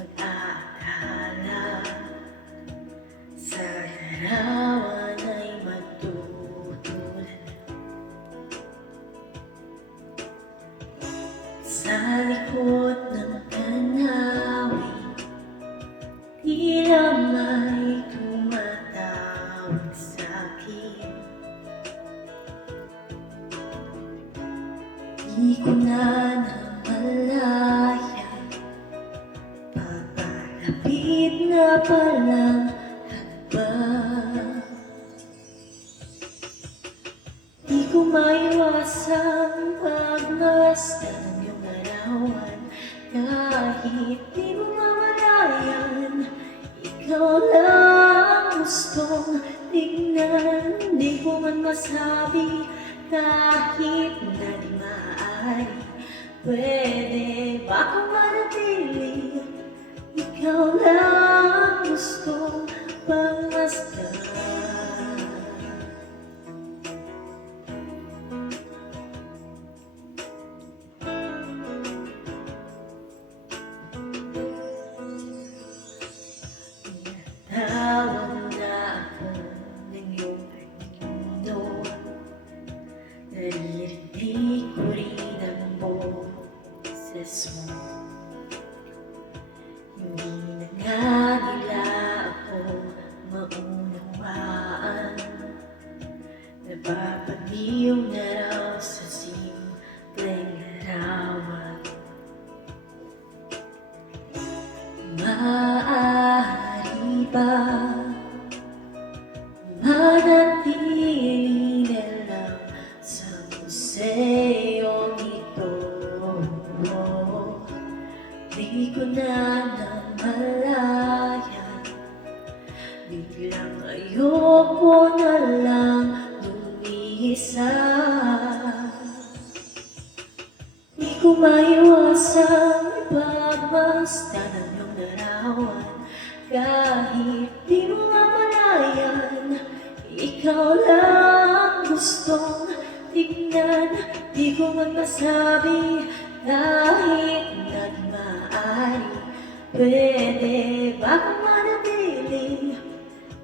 mag-aakala sa larawan ay matutunan. Sa likod ng tanawin, tila may tumatawag sa'kin. Di ko na namalayan, papalapit na palang hakbang. Di ko maiwasang pagmasdan ng iyong larawan, kahit di mo mamalayan. Ikaw lang gustong tingnan, di ko man masabi kahit na di maaari. Pwede ba kung manatili? Ikaw lang gustong pagmasdan. Tawag na ako ng iyong anino, naririnig ko rin ang boses mo. Hindi na nga nila ako maunawaan, napapaliw na raw sa simpleng larawan. Maaari ba manatili na lang sa museyong ito? Di ko na namalayan, biglang ayoko na lang lumihisa. Di ko maiwasang ipagmasdan ang iyong larawan, kahit di mo mamalayan. Ikaw lang gustong tingnan, di ko man masabi kahit na di maaari. Pwede ba kung manatili?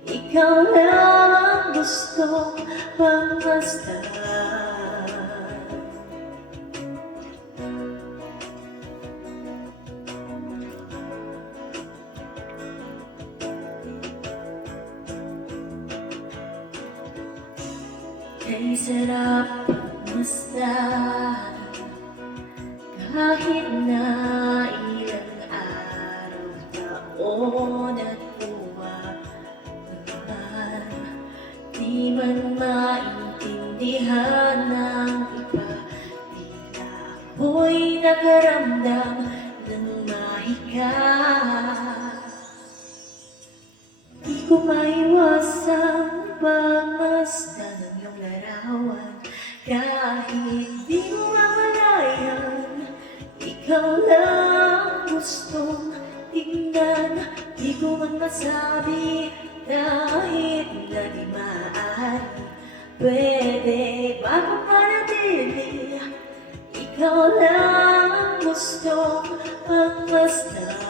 Ikaw lang gustong pagmasdan. Kay sarap pagmasdan, kahit na ilang araw, taon at buwan naman. Di man maintindihan ng iba, tila ako'y nakaramdam ng mahika. Di ko maiwasang pagmasdan ng iyong larawan, kahit di mo mamalayan. Ikaw lang gustong tingnan, di ko man masabi kahit na di maaari. Pwede ba kung manatili? Ikaw lang gustong pagmasdan.